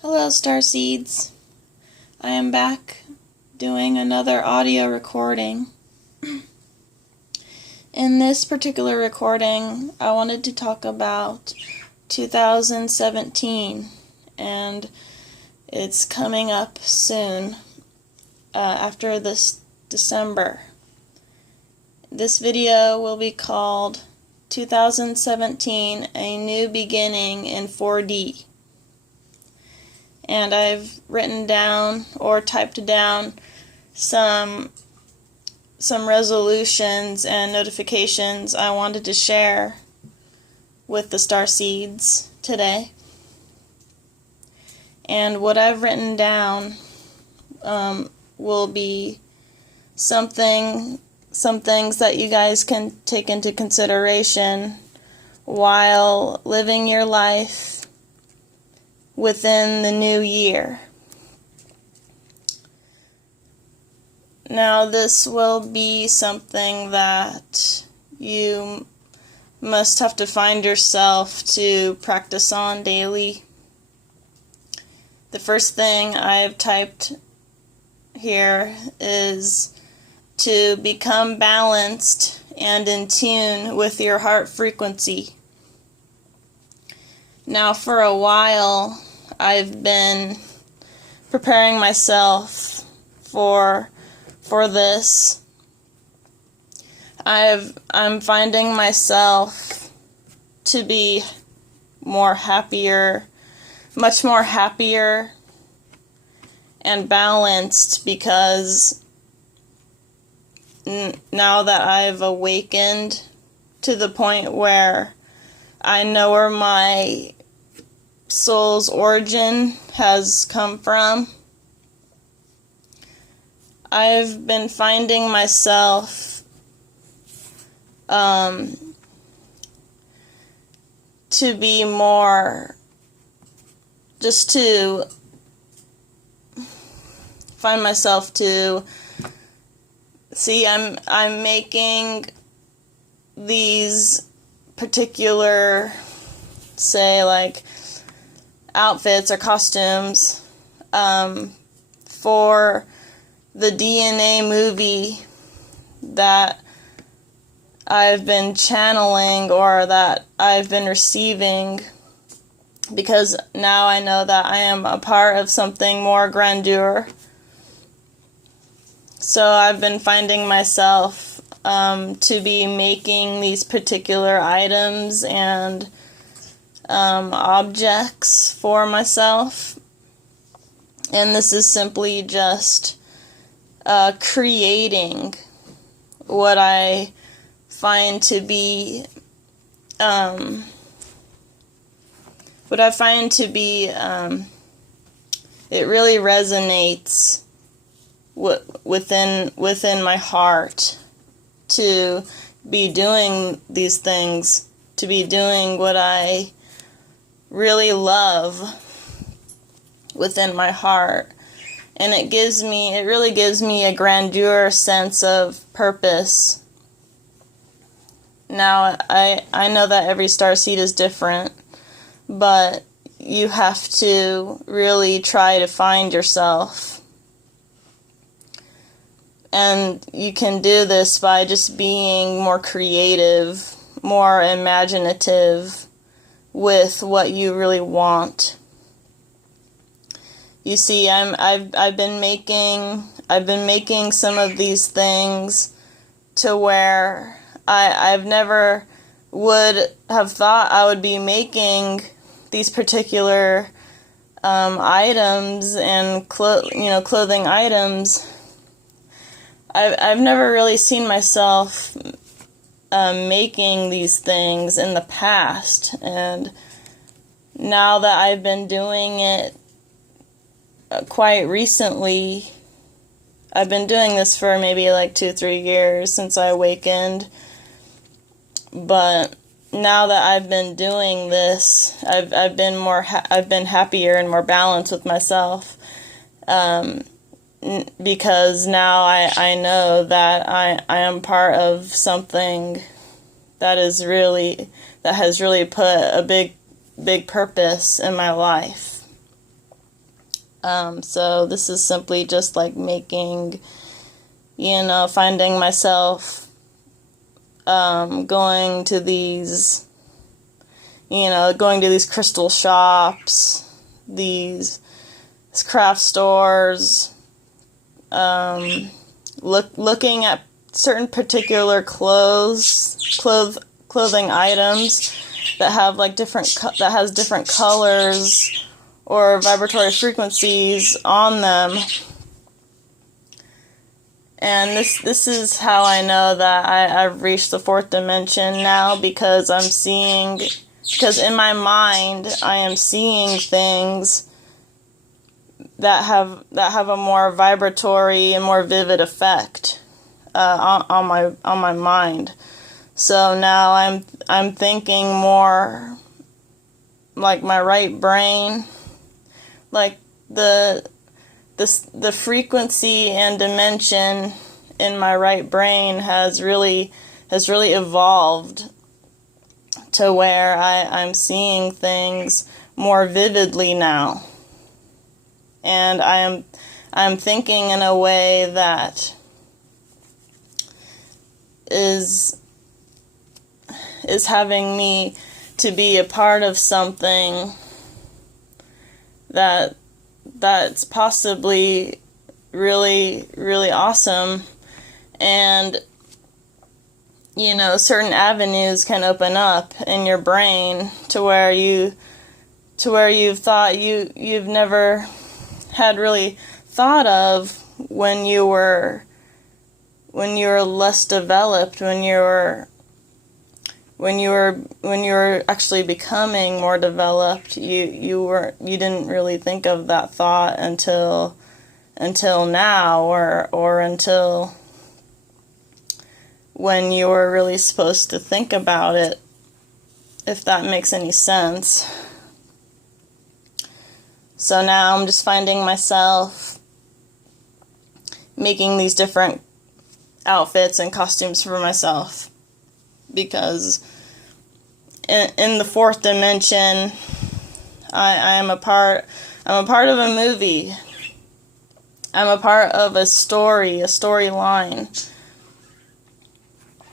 Hello, Starseeds. I am back doing another audio recording. In this particular recording, I wanted to talk about 2017, and it's coming up soon, after this December. This video will be called 2017, A New Beginning in 4D. And I've written down or typed down some resolutions and notifications I wanted to share with the Starseeds today. And what I've written down will be some things that you guys can take into consideration while living your life within the new year. Now, this will be something that you must have to find yourself to practice on daily. The first thing I've typed here is to become balanced and in tune with your heart frequency. Now, for a while, I've been preparing myself for this. I'm finding myself to be much more happier and balanced, because now that I've awakened to the point where I know where my soul's origin has come from, I've been finding myself to be more, just to find myself to see I'm making these particular, say, like outfits or costumes for the DNA movie that I've been channeling or that I've been receiving, because now I know that I am a part of something more grandeur. So I've been finding myself to be making these particular items and objects for myself, and this is simply just creating what I find to be it really resonates within my heart to be doing these things, to be doing what I really love within my heart. And it really gives me a grandeur sense of purpose. Now, I know that every starseed is different, but you have to really try to find yourself. And you can do this by just being more creative, more imaginative with what you really want. You see, I've been making some of these things to where I've never would have thought I would be making these particular items and clothing items. I've never really seen myself making these things in the past, and now that I've been doing it quite recently, I've been doing this for maybe like 2-3 years since I awakened, but now that I've been doing this, I've been happier and more balanced with myself, because now I know that I am part of something that has really put a big purpose in my life. So this is simply just like making, finding myself going to these crystal shops, these craft stores, looking at certain particular clothing items that have like different colors or vibratory frequencies on them. And this is how I know that I've reached the fourth dimension now, because in my mind I am seeing things that have a more vibratory and more vivid effect on my mind. So now I'm thinking more like my right brain, like the frequency and dimension in my right brain has really evolved to where I'm seeing things more vividly now. And I'm thinking in a way that is having me to be a part of something that's possibly really, really awesome. And certain avenues can open up in your brain to where you've thought you've never had really thought of when you were less developed, when you were actually becoming more developed. You didn't really think of that thought until now, or until when you were really supposed to think about it, if that makes any sense. So now I'm just finding myself making these different outfits and costumes for myself, because in the fourth dimension, I'm a part of a movie. I'm a part of a storyline.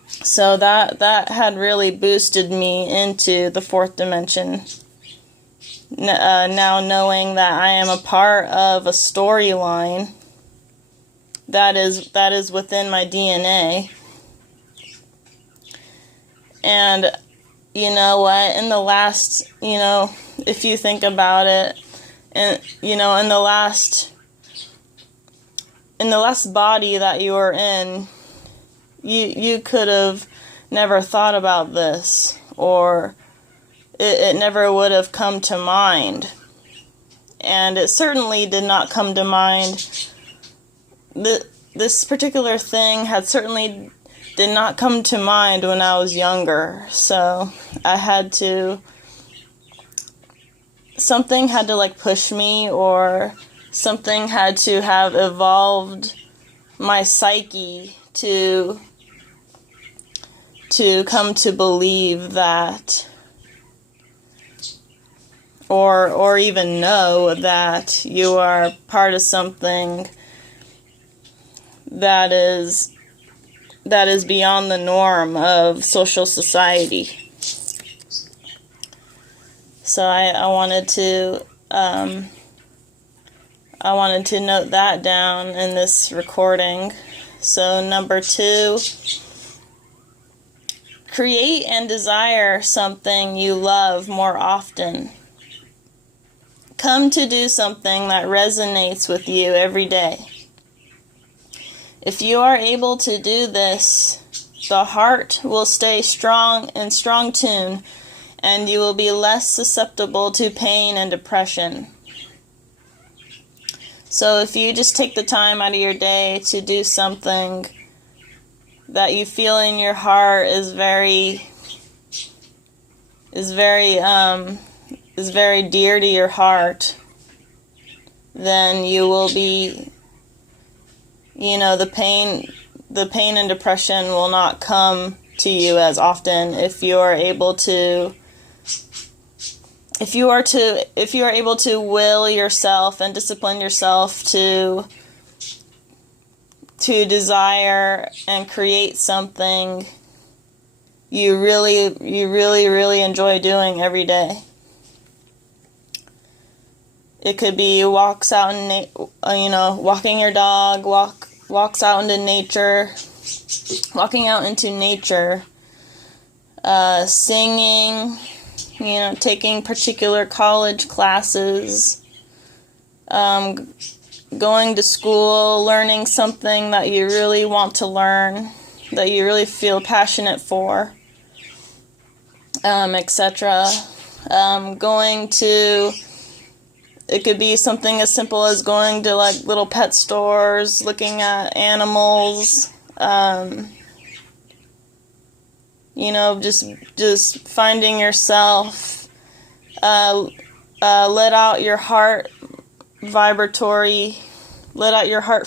So that had really boosted me into the fourth dimension. Now knowing that I am a part of a storyline that is within my DNA. And you know what, in the last, if you think about it, and in the last body that you were in, you could have never thought about this, or it never would have come to mind. And it certainly did not come to mind. This particular thing did not come to mind when I was younger. So something had to like push me, or something had to have evolved my psyche to come to believe that, or even know that you are part of something that is beyond the norm of social society. So I wanted to note that down in this recording. So number 2, create and desire something you love more often. Come to do something that resonates with you every day. If you are able to do this, the heart will stay strong in strong tune, and you will be less susceptible to pain and depression. So if you just take the time out of your day to do something that you feel in your heart is very dear to your heart, then you will be, the pain and depression will not come to you as often if you are able to if you are able to will yourself and discipline yourself to desire and create something you really enjoy doing every day. It could be walks out in walking your dog, walks out into nature, walking out into nature, singing, taking particular college classes, going to school, learning something that you really want to learn, that you really feel passionate for, etc. It could be something as simple as going to like little pet stores, looking at animals, just finding yourself, let out your heart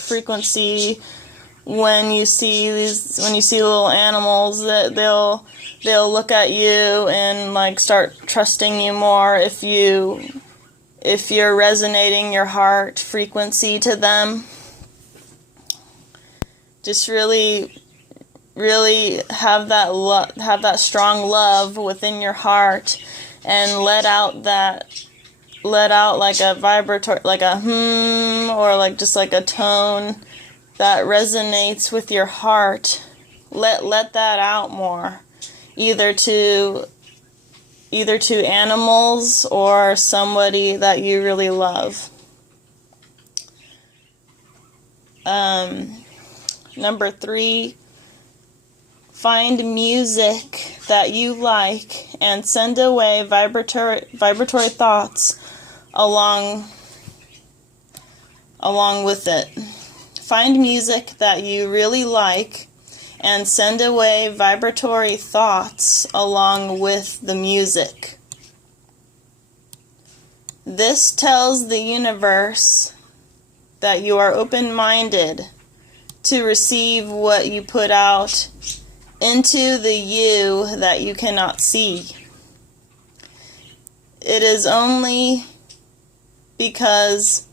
frequency when you see little animals, that they'll look at you and like start trusting you more if you're resonating your heart frequency to them. Just really have that strong love within your heart, and let out like a vibrator, like a or like just like a tone that resonates with your heart. Let that out more, either to animals or somebody that you really love. Number 3, find music that you like and send away vibratory thoughts along with it. Find music that you really like and send away vibratory thoughts along with the music. This tells the universe that you are open-minded to receive what you put out into the you that you cannot see. It is only because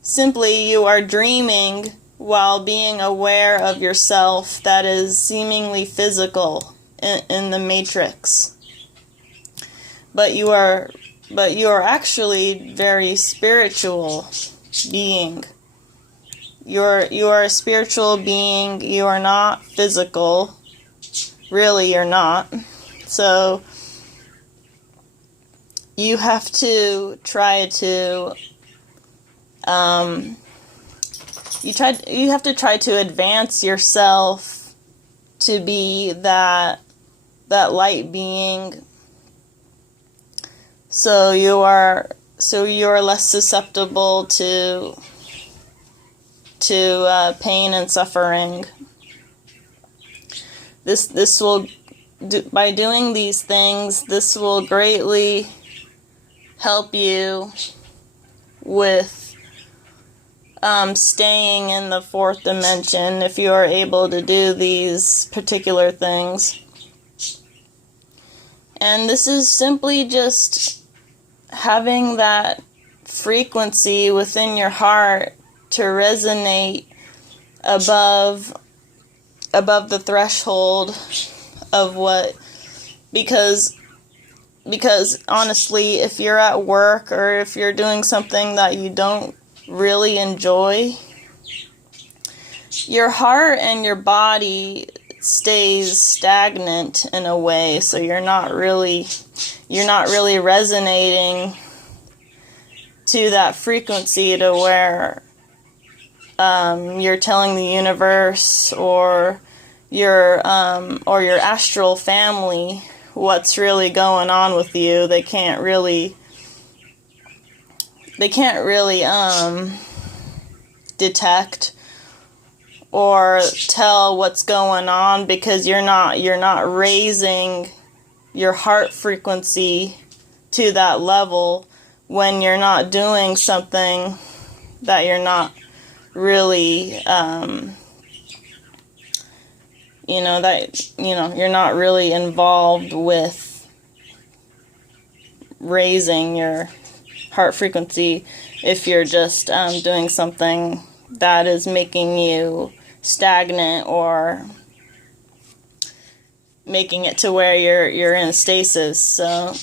simply you are dreaming while being aware of yourself that is seemingly physical in the matrix. But you are actually very spiritual being. You are a spiritual being. You are not physical. Really, you're not. So you have to try to you have to try to advance yourself to be that light being, so you are less susceptible to pain and suffering. This will by doing these things, this will greatly help you with staying in the 4th dimension if you are able to do these particular things. And this is simply just having that frequency within your heart to resonate above the threshold of what, because honestly, if you're at work or if you're doing something that you don't really enjoy, your heart and your body stays stagnant in a way, so you're not really resonating to that frequency to where you're telling the universe or your astral family what's really going on with you. They can't really detect or tell what's going on, because you're not raising your heart frequency to that level when you're not doing something that you're not really you're not really involved with raising your heart frequency if you're just doing something that is making you stagnant or making it to where you're in stasis. So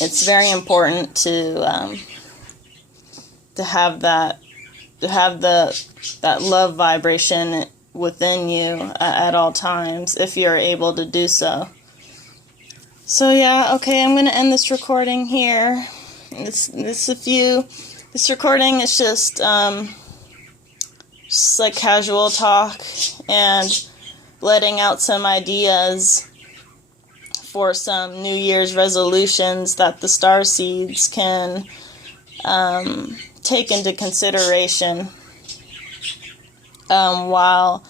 it's very important to have that love vibration within you at all times if you're able to do so. So yeah, okay, I'm gonna end this recording here. This recording is just like casual talk and letting out some ideas for some New Year's resolutions that the star seeds can take into consideration while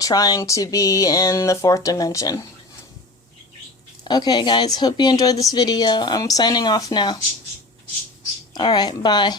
trying to be in the fourth dimension. Okay guys, hope you enjoyed this video. I'm signing off now. Alright, bye.